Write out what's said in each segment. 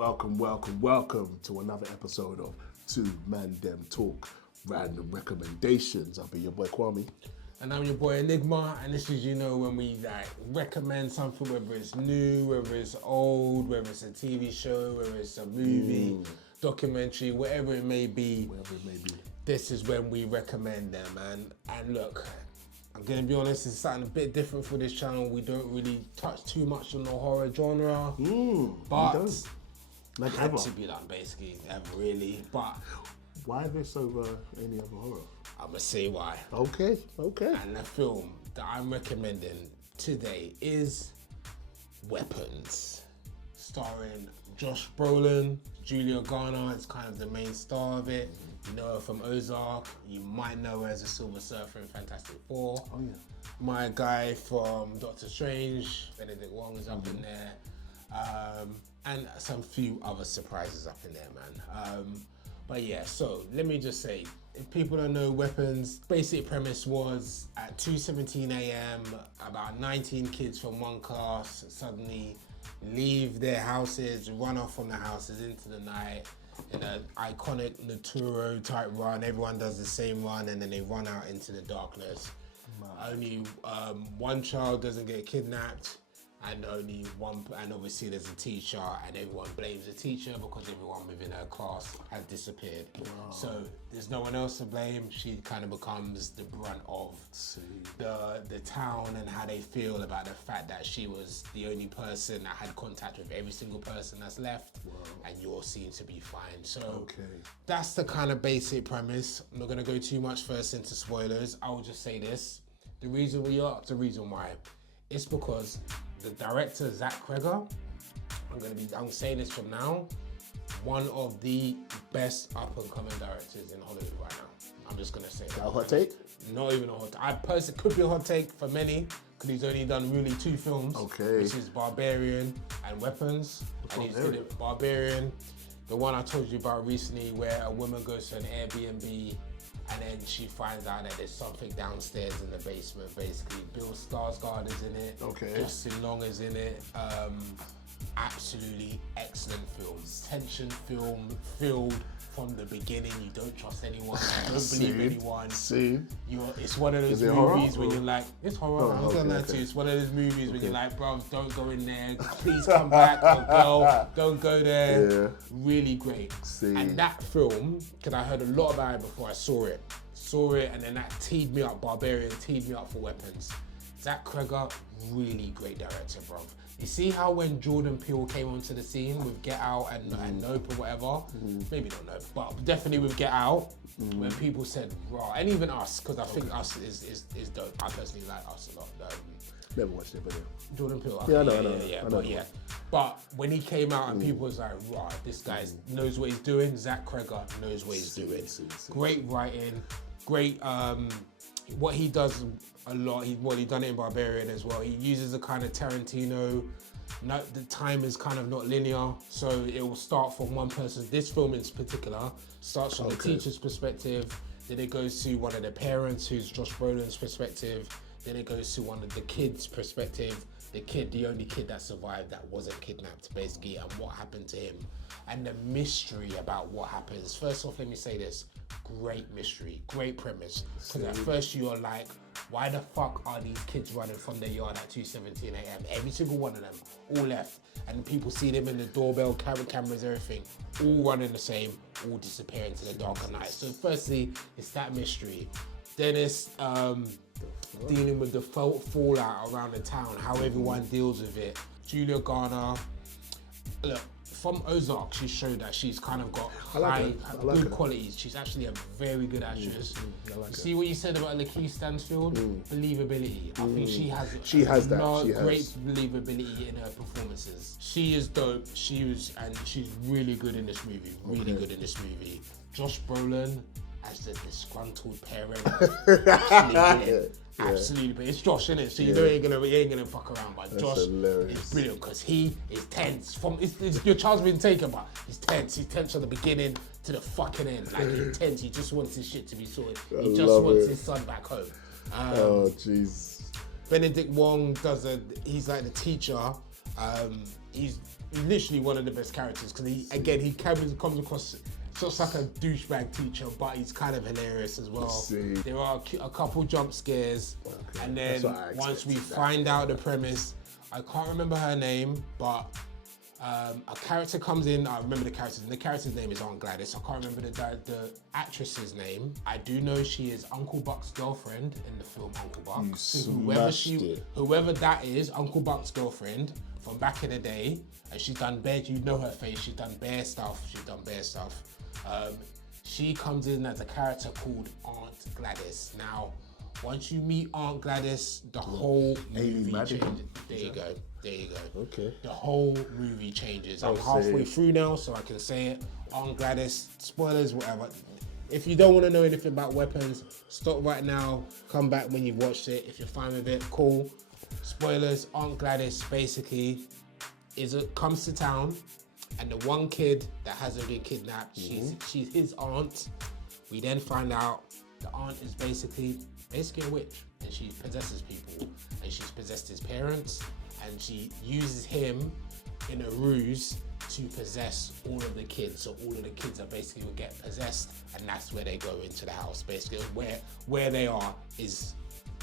Welcome to another episode of ManDem Talk, Random Recommendations. I'll be your boy Kwame. And I'm your boy Enigma, and this is, when we recommend something, whether it's new, whether it's old, whether it's a TV show, whether it's a movie, documentary, whatever it may be. This is when we recommend them, and look, I'm gonna be honest, it's something a bit different for this channel. We don't really touch too much on the horror genre, but like had ever. to be done basically, really. But why this over any other horror? I'm gonna say why. Okay. And the film that I'm recommending today is Weapons, starring Josh Brolin, Julia Garner is kind of the main star of it. You know her from Ozark. You might know her as a Silver Surfer in Fantastic Four. Oh yeah. My guy from Doctor Strange, Benedict Wong, is up in there. And some few other surprises up in there, man. But yeah, so let me just say, if people don't know Weapons, basic premise was at 2:17 a.m., about 19 kids from one class suddenly leave their houses, run off from the houses into the night in an iconic Naturo type run. Everyone does the same run and then they run out into the darkness. Only one child doesn't get kidnapped, and only one, and obviously there's a teacher, and everyone blames the teacher because everyone within her class has disappeared. Wow. So there's no one else to blame. She kind of becomes the brunt of the town and how they feel about the fact that she was the only person that had contact with every single person that's left, and you all seem to be fine. So that's the kind of basic premise. I'm not gonna go too much first into spoilers. I will just say this: the reason why, it's because the director, Zach Cregger, I'm saying this from now, one of the best up and coming directors in Hollywood right now. I'm just gonna say that. A hot take? Not even a hot take. I personally could be a hot take for many, because he's only done really 2 films. Which is Barbarian and Weapons. And he's did it Barbarian, the one I told you about recently, where a woman goes to an Airbnb and then she finds out that there's something downstairs in the basement, basically. Bill Skarsgård is in it. Justin Long is in it. Absolutely excellent film. Tension film, filled from the beginning. You don't trust anyone. You don't believe anyone. It's one of those movies when you're like, it's horror. I'm gonna lie to you. It's one of those movies when you're like, bro, don't go in there. Please come back. Or girl, don't go there. Yeah. Really great. And that film, because I heard a lot about it before I saw it, and then that teed me up. Barbarian teed me up for Weapons. Zach Cregger, really great director, bro. You see how when Jordan Peele came onto the scene with Get Out and Nope or whatever, maybe not Nope, but definitely with Get Out, when people said raw, and even Us, because I think Us is dope. I personally like Us a lot. Never watched it, but Jordan Peele. I know. But when he came out and people was like, raw, this guy knows what he's doing. Zach Cregger knows what he's doing. Great writing, great. What he does a lot, he done it in Barbarian as well. He uses a kind of Tarantino. The time is kind of not linear, so it will start from one person. This film in particular starts from the teacher's perspective, then it goes to one of the parents, who's Josh Brolin's perspective, then it goes to one of the kids' perspective, the only kid that survived that wasn't kidnapped, basically, and what happened to him, and the mystery about what happens. First off, let me say this: great mystery, great premise. Because at first you're like, why the fuck are these kids running from their yard at 2:17 a.m? Every single one of them, all left, and people see them in the doorbell, cameras, everything, all running the same, all disappear into the dark of night. So firstly, it's that mystery. Then it's dealing with the fallout around the town, how everyone deals with it. Julia Garner, look, from Ozark, she showed that she's kind of got good qualities. She's actually a very good actress. See what you said about Lakeith Stanfield? Believability. I think she has great believability in her performances. She is dope. She's really good in this movie. Good in this movie. Josh Brolin as the disgruntled parent. Absolutely, but it's Josh, innit? So you know he ain't gonna fuck around. But Josh is brilliant because he is tense. Your child's been taken, but he's tense. He's tense from the beginning to the fucking end. Like he's tense. He just wants his shit to be sorted. He just wants his son back home. Oh jeez. Benedict Wong he's like the teacher. he's literally one of the best characters because he comes across just like a douchebag teacher, but he's kind of hilarious as well. There are a couple jump scares, and then once we find out the premise, I can't remember her name, but a character comes in. I remember the character's name is Aunt Gladys. I can't remember the actress's name. I do know she is Uncle Buck's girlfriend in the film Uncle Buck. So whoever that is, Uncle Buck's girlfriend from back in the day, and she's done bare. You know her face. She's done bare stuff. She comes in as a character called Aunt Gladys. Now, once you meet Aunt Gladys, the whole movie changes. There you go. Okay. The whole movie changes. I'm halfway through now, so I can say it. Aunt Gladys, spoilers, whatever. If you don't want to know anything about weapons, stop right now. Come back when you've watched it. If you're fine with it, cool. Spoilers, Aunt Gladys basically comes to town, and the one kid that hasn't been kidnapped, she's his aunt. We then find out the aunt is basically a witch, and she possesses people, and she's possessed his parents, and she uses him in a ruse to possess all of the kids. So all of the kids are basically will get possessed, and that's where they go into the house. Basically, where they are is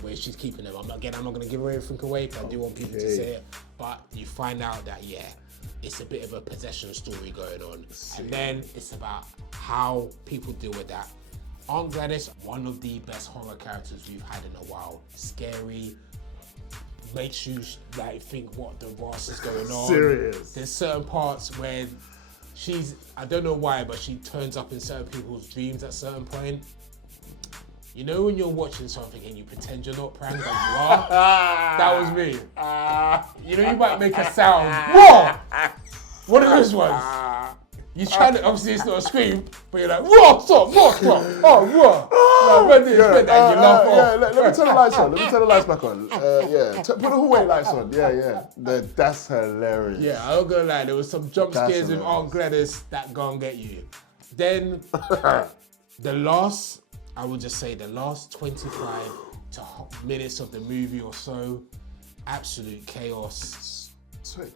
where she's keeping them. I'm not gonna give everything away because I do want people to say it, but you find out that it's a bit of a possession story going on, and then it's about how people deal with that. Aunt Gladys, one of the best horror characters we've had in a while. Scary, makes you think what the Ross is going on. Serious. There's certain parts where I don't know why, but she turns up in certain people's dreams at certain point. You know when you're watching something and you pretend you're not pranked, but you are? That was me. You know you might make a sound. Whoa! One of those ones. You're trying to, obviously it's not a scream, but you're like, whoa, stop, oh, whoa. Let me turn the lights on. Let me turn the lights back on. Put the hallway lights on. That's hilarious. Yeah, I'm not gonna lie, there was some jump scares with Aunt Gladys that gonna get you. Then, the last 25 minutes of the movie or so, absolute chaos. Sorry,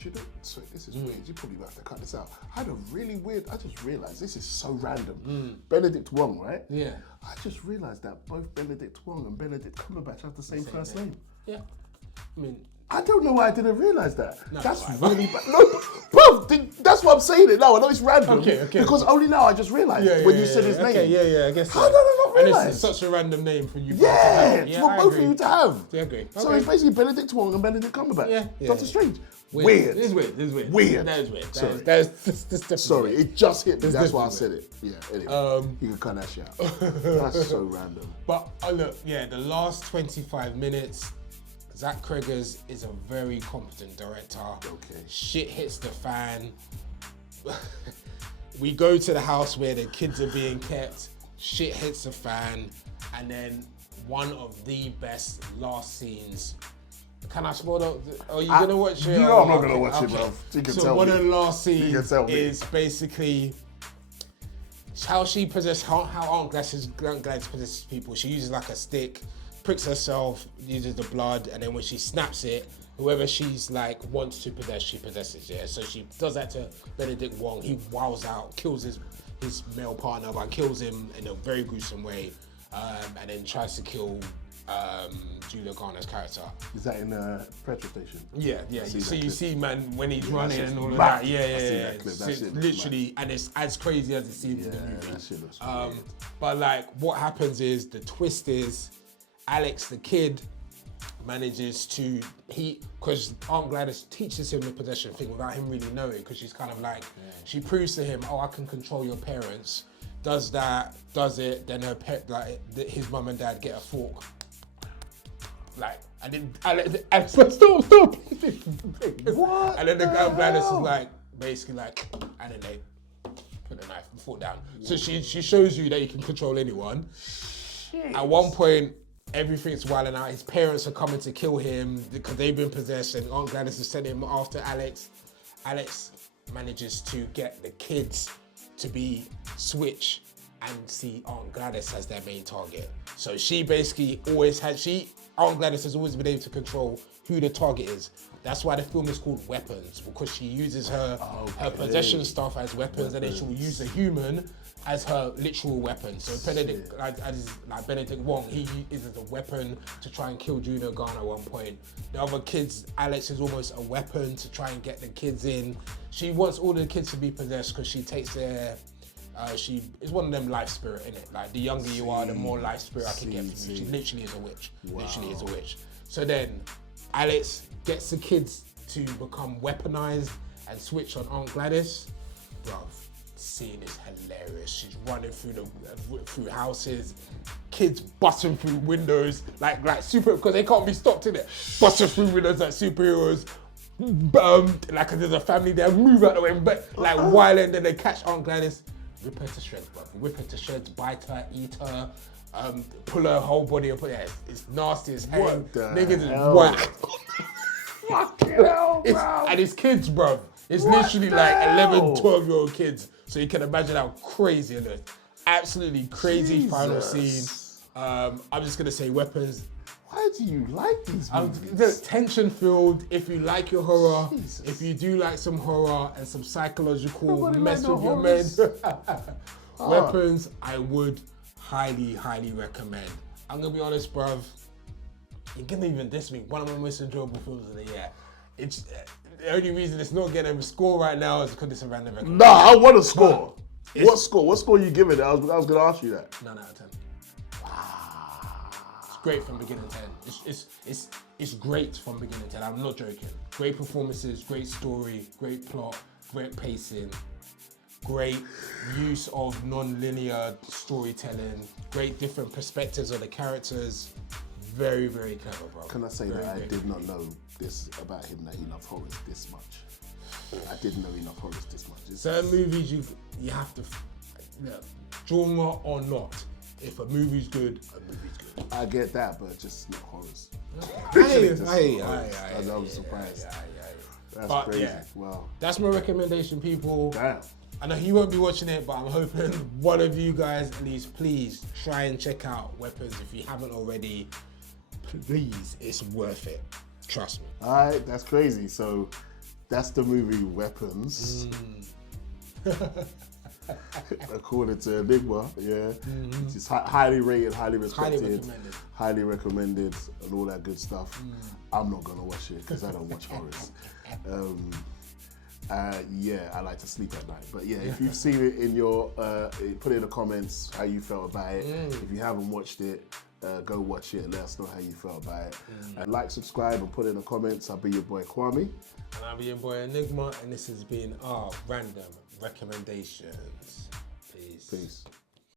this is weird. You probably have to cut this out. I just realized this is so random. Benedict Wong, right? Yeah. I just realized that both Benedict Wong and Benedict Cumberbatch have the same first name. Yeah. I mean, I don't know why I didn't realize that. No, that's really bad. No, bro, that's why I'm saying it now. I know it's random. Okay. Because only now I just realized when you said his name. I guess so. How did I not realize? And it's such a random name for you both to have. Yeah, for both of you to have. Yeah, I agree. So it's basically Benedict Wong and Benedict Cumberbatch. Yeah. Doctor Strange. Weird. This is weird. Weird. That is weird. Sorry. That's Sorry, it just hit me. That's why I said it. Yeah, anyway. You can cut that shit out. That's so random. But look, the last 25 minutes, Zach Cregger is a very competent director. Okay. Shit hits the fan. We go to the house where the kids are being kept. Shit hits the fan. And then one of the best last scenes. Can I spoil it? Are you going to watch it? I'm not going to watch it, bro. You can tell me. So one of the last scenes is basically how Aunt Gladys possesses people. She uses like a stick, pricks herself, uses the blood, and then when she snaps it, whoever she's wants to possess, she possesses. Yeah, so she does that to Benedict Wong. He wows out, kills his male partner, but kills him in a very gruesome way, and then tries to kill Julia Garner's character. Is that in the petrol station? Yeah. You see, man, when he's running and all of that. Yeah. That shit literally, and it's as crazy as it seems in the movie. That shit looks but what happens is, the twist is, Alex, the kid, manages to, because Aunt Gladys teaches him the possession thing without him really knowing, because she's kind of she proves to him, I can control your parents, does it, then his mum and dad get a fork. And then Alex, stop. What? And then the Aunt Gladys is basically and then they put the fork down. So she shows you that you can control anyone. Shit. At one point, everything's wilding out. His parents are coming to kill him because they've been possessed, and Aunt Gladys is sending him after Alex. Alex manages to get the kids to be switch and see Aunt Gladys as their main target. So she basically Aunt Gladys has always been able to control who the target is. That's why the film is called Weapons, because she uses her possession stuff as weapons, and then she'll use a human as her literal weapon. So Benedict, like Benedict Wong, he uses a weapon to try and kill Junior Garner at one point. The other kids, Alex is almost a weapon to try and get the kids in. She wants all the kids to be possessed because she takes their, she is one of them life spirit, innit? Like the younger you are, the more life spirit I can get from you. She literally is a witch. Wow. Literally is a witch. So then Alex gets the kids to become weaponized and switch on Aunt Gladys. Bruv, scene is hilarious. She's running through houses, kids busting through windows like super, because they can't be stopped in it. Busting through windows like superheroes. Like there's a family there, move out the way, but like while and then they catch Aunt Gladys, rip her to shreds, bruv. Rip her to shreds, bite her, eat her, pull her whole body up. Yeah, it's nasty as hell. What the Niggas hell? is whack. Fucking hell, bro. And it's kids, bruv. It's literally like 11, 12-year-old kids. So you can imagine how crazy it is. Absolutely crazy final scene. I'm just gonna say Weapons. Why do you like these movies? They're tension-filled. If you like your horror, if you do like some horror and some psychological mess with your men, Weapons, I would highly, highly recommend. I'm gonna be honest, bruv. You can even diss me. One of my most enjoyable films of the year. It's the only reason it's not getting a score right now is because it's a random recommendation. Nah, I want a score. What score? What score are you giving it? I was gonna ask you that. 9 out of 10. It's great from beginning to end. It's great from beginning to end. I'm not joking. Great performances, great story, great plot, great pacing, great use of non-linear storytelling, great different perspectives of the characters. Very, very clever, bro. Can I say that I did not know this about him, that he loved horrors this much? I didn't know he loved horrors this much. Certain movies you have to, genre or not, if a movie's good, a movie's good. I get that, but just not horrors. I was surprised. That's crazy. Yeah. Wow. That's my recommendation, people. Damn. I know he won't be watching it, but I'm hoping one of you guys at least, please try and check out Weapons if you haven't already. Please, it's worth it. Trust me. All right, that's crazy. So that's the movie Weapons. According to Enigma, yeah. It's highly rated, highly respected, highly recommended, and all that good stuff. I'm not gonna watch it because I don't watch horrors. Yeah, I like to sleep at night. But yeah, if you've seen it in your, put it in the comments how you felt about it. If you haven't watched it, go watch it and let us know how you felt about it. And like, subscribe, and put in the comments. I'll be your boy Kwame. And I'll be your boy Enigma, and this has been our Random Recommendations. Peace. Peace.